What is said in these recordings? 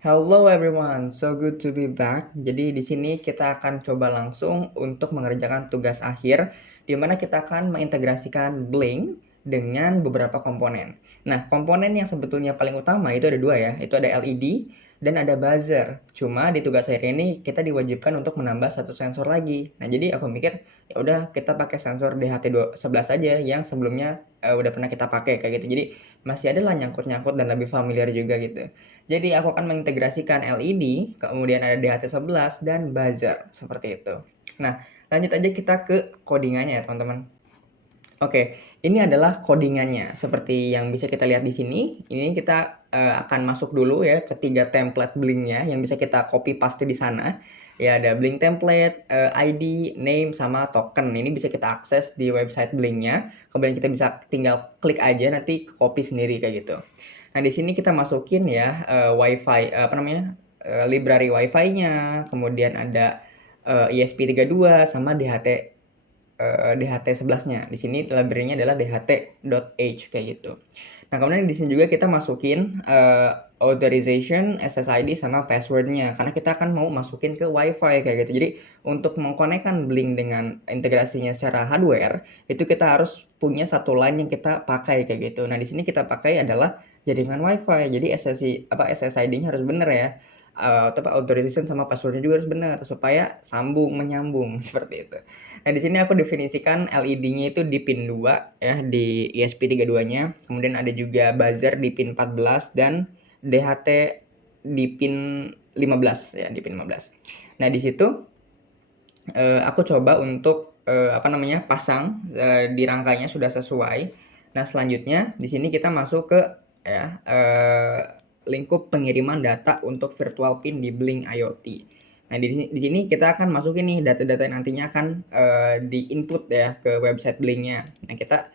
Hello everyone, so good to be back. Jadi di sini kita akan coba langsung untuk mengerjakan tugas akhir, di mana kita akan mengintegrasikan Blink dengan beberapa komponen. Nah, komponen yang sebetulnya paling utama itu ada dua ya, itu ada LED dan ada buzzer. Cuma di tugas akhir ini kita diwajibkan untuk menambah satu sensor lagi. Nah, jadi aku mikir ya udah kita pakai sensor DHT11 aja yang sebelumnya udah pernah kita pakai kayak gitu. Jadi masih ada lah nyangkut-nyangkut dan lebih familiar juga gitu. Jadi aku akan mengintegrasikan LED, kemudian ada DHT11 dan buzzer seperti itu. Nah, lanjut aja kita ke codingannya ya teman-teman. Oke, ini adalah codingannya. Seperti yang bisa kita lihat di sini, ini kita akan masuk dulu ya ke tiga template Blinknya yang bisa kita copy paste di sana. Ya ada Blink template, ID, name, sama token. Ini bisa kita akses di website Blinknya. Kemudian kita bisa tinggal klik aja nanti copy sendiri kayak gitu. Nah, di sini kita masukin ya WiFi library WiFi-nya, kemudian ada ESP32 sama DHT11-nya. Di sini library-nya adalah dht.h kayak gitu. Nah, kemudian di sini juga kita masukin authorization, SSID sama password-nya karena kita akan mau masukin ke WiFi kayak gitu. Jadi, untuk mengkonekkan Blink dengan integrasinya secara hardware, itu kita harus punya satu line yang kita pakai kayak gitu. Nah, di sini kita pakai adalah jaringan WiFi. Jadi SSID-nya harus bener ya. Authorization sama passwordnya juga harus benar supaya menyambung seperti itu. Nah, di sini aku definisikan LED-nya itu di pin 2 ya, di ESP32-nya. Kemudian ada juga buzzer di pin 14 dan DHT di pin 15 ya, di pin 15. Nah, di situ aku coba untuk pasang di rangkanya sudah sesuai. Nah, selanjutnya di sini kita masuk ke ya lingkup pengiriman data untuk virtual pin di Blink IoT. Nah, di sini kita akan masukin nih data-data yang nantinya akan di-input ya ke website Blink-nya. Nah, kita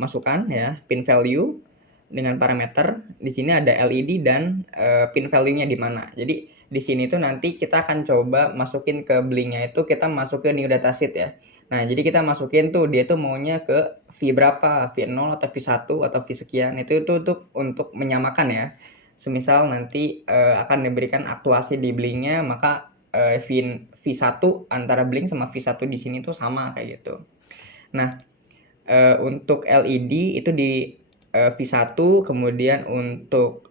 masukkan ya pin value dengan parameter. Di sini ada LED dan pin value-nya di mana. Jadi di sini tuh nanti kita akan coba masukin ke Blink-nya itu kita masuk ke new dataset ya. Nah, jadi kita masukin tuh dia tuh maunya ke V berapa, V0 atau V1 atau V sekian. Itu untuk menyamakan ya. Semisal nanti akan diberikan aktuasi di Blink-nya, maka V1 antara Blink sama V1 di sini tuh sama kayak gitu. Nah, untuk LED itu di V1, kemudian untuk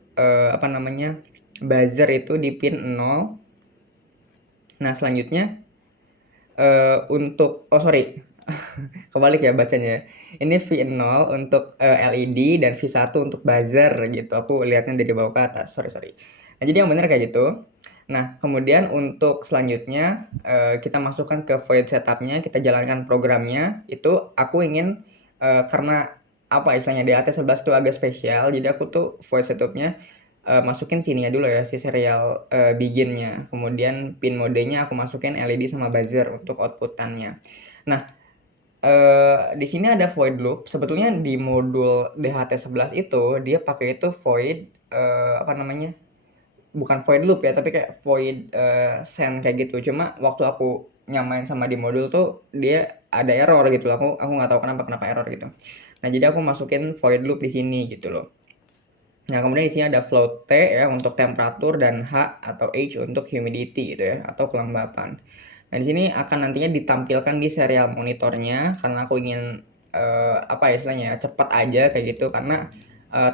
buzzer itu di pin 0. Nah, selanjutnya kebalik ya bacanya. Ini V0 untuk LED dan V1 untuk buzzer gitu. Aku lihatnya dari bawah ke atas. Sorry. Nah, jadi yang benar kayak gitu. Nah, kemudian untuk selanjutnya kita masukkan ke void setupnya, kita jalankan programnya. Itu aku ingin karena apa istilahnya DHT11 itu agak spesial, jadi aku tuh void setupnya masukin sininya dulu ya, si serial beginnya. Kemudian pin modenya aku masukin LED sama buzzer untuk outputannya. Nah, di sini ada void loop. Sebetulnya di modul DHT11 itu dia pakai itu void bukan void loop ya, tapi kayak void send kayak gitu. Cuma waktu aku nyamain sama di modul tuh dia ada error gitu. Aku nggak tahu kenapa error gitu. Nah, jadi aku masukin void loop di sini gitu loh. Nah, kemudian di sini ada float T ya untuk temperatur dan H atau H untuk humidity gitu ya atau kelembapan. Nah, di sini akan nantinya ditampilkan di serial monitornya karena aku ingin istilahnya cepat aja kayak gitu karena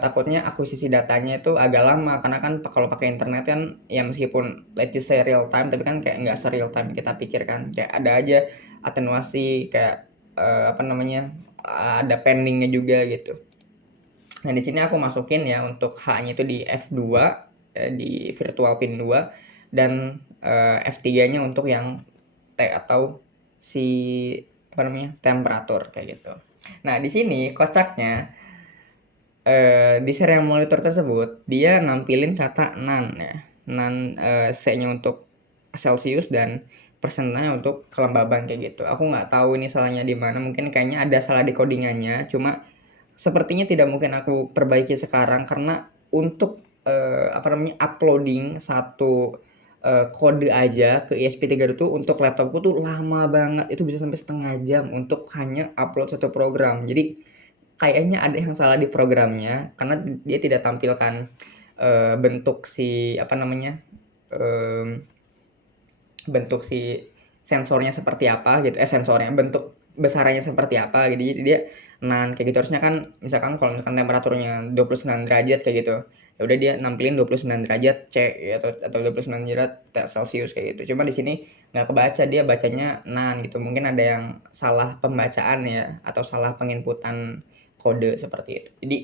takutnya akuisisi datanya itu agak lama karena kan kalau pakai internet kan ya meskipun let's just say real time tapi kan kayak nggak real time kita pikirkan kayak ada aja atenuasi kayak ada pendingnya juga gitu. Nah, di sini aku masukin ya untuk H-nya itu di F2 di virtual pin 2 dan F3-nya untuk yang T atau si temperatur kayak gitu. Nah, di sini kocaknya di serial monitor tersebut dia nampilin kata nan ya. Nan C-nya untuk Celsius dan persennya untuk kelembaban kayak gitu. Aku nggak tahu ini salahnya di mana. Mungkin kayaknya ada salah di codingannya. Cuma sepertinya tidak mungkin aku perbaiki sekarang karena untuk uploading satu kode aja ke ESP32 itu untuk laptopku tuh lama banget. Itu bisa sampai setengah jam untuk hanya upload satu program. Jadi kayaknya ada yang salah di programnya karena dia tidak tampilkan bentuk si apa namanya, bentuk si sensornya seperti apa gitu, sensornya, bentuk besarannya seperti apa gitu. Jadi dia kayak gitu. Harusnya kan misalkan kalau misalkan temperaturnya 29 derajat kayak gitu, ya udah dia nampilin 29 derajat C ya, atau 29 derajat Celcius kayak gitu. Cuma di sini nggak kebaca, dia bacanya gitu. Mungkin ada yang salah pembacaan ya, atau salah penginputan kode seperti itu. Jadi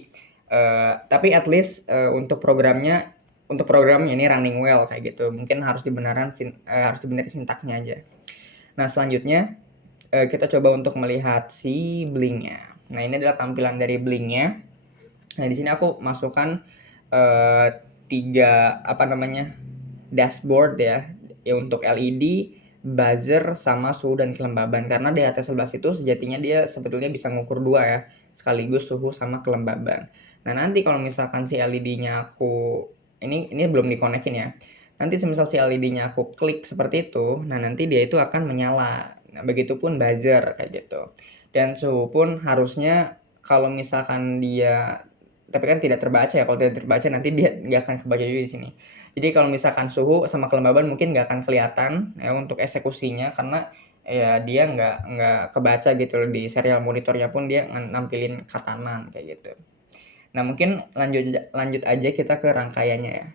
tapi at least untuk programnya ini running well kayak gitu. Mungkin harus dibenerin sintaksnya aja. Nah, selanjutnya kita coba untuk melihat si Blink-nya. Nah, ini adalah tampilan dari Blink-nya. Nah, di sini aku masukkan 3 dashboard ya untuk LED, buzzer, sama suhu dan kelembaban. Karena DHT11 itu sejatinya dia sebetulnya bisa ngukur 2 ya, sekaligus suhu sama kelembaban. Nah, nanti kalau misalkan si LED-nya aku ini belum dikonekin ya. Nanti semisal si LED-nya aku klik seperti itu, nah nanti dia itu akan menyala. Nah, begitupun buzzer kayak gitu. Dan suhu pun harusnya kalau misalkan dia, tapi kan tidak terbaca ya, kalau tidak terbaca nanti dia nggak akan kebaca juga di sini. Jadi kalau misalkan suhu sama kelembaban mungkin nggak akan kelihatan ya untuk eksekusinya, karena ya dia nggak kebaca gitu loh, di serial monitornya pun dia nampilin katanan kayak gitu. Nah, mungkin lanjut aja kita ke rangkaiannya ya.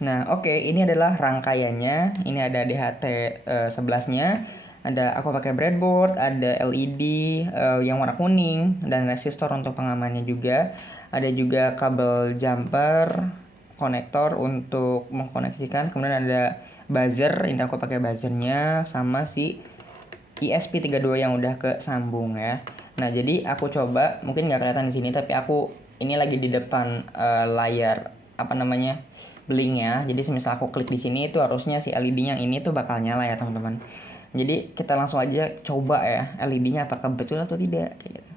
Nah, oke, ini adalah rangkaiannya. Ini ada DHT 11-nya. Ada aku pakai breadboard, ada LED yang warna kuning, dan resistor untuk pengamannya juga. Ada juga kabel jumper, konektor untuk mengkoneksikan. Kemudian ada buzzer, ini aku pakai buzzernya, sama si ESP32 yang udah kesambung ya. Nah, jadi aku coba, mungkin nggak kelihatan di sini, tapi aku ini lagi di depan layar Blink ya. Jadi semisal aku klik di sini itu harusnya si LED yang ini tuh bakal nyala ya teman-teman. Jadi kita langsung aja coba ya LED-nya apakah betul atau tidak kayak gitu.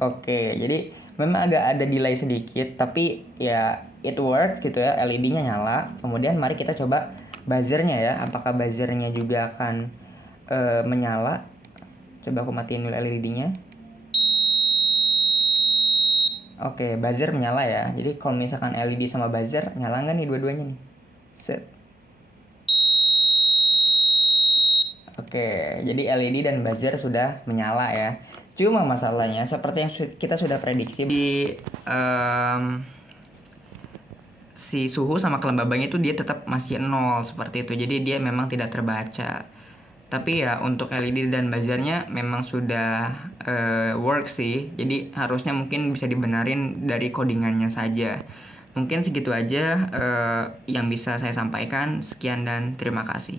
Oke, jadi memang agak ada delay sedikit, tapi ya it work gitu ya, LED-nya nyala. Kemudian mari kita coba buzzernya ya, apakah buzzernya juga akan menyala. Coba aku matiin dulu LED-nya. Oke, buzzer menyala ya. Jadi kalau misalkan LED sama buzzer nyala nggak nih dua-duanya nih? Set. Oke, jadi LED dan buzzer sudah menyala ya. Cuma masalahnya seperti yang kita sudah prediksi, di si suhu sama kelembabannya itu dia tetap masih 0 seperti itu. Jadi dia memang tidak terbaca. Tapi ya untuk LED dan buzzernya memang sudah work sih. Jadi harusnya mungkin bisa dibenarin dari codingannya saja. Mungkin segitu aja yang bisa saya sampaikan. Sekian dan terima kasih.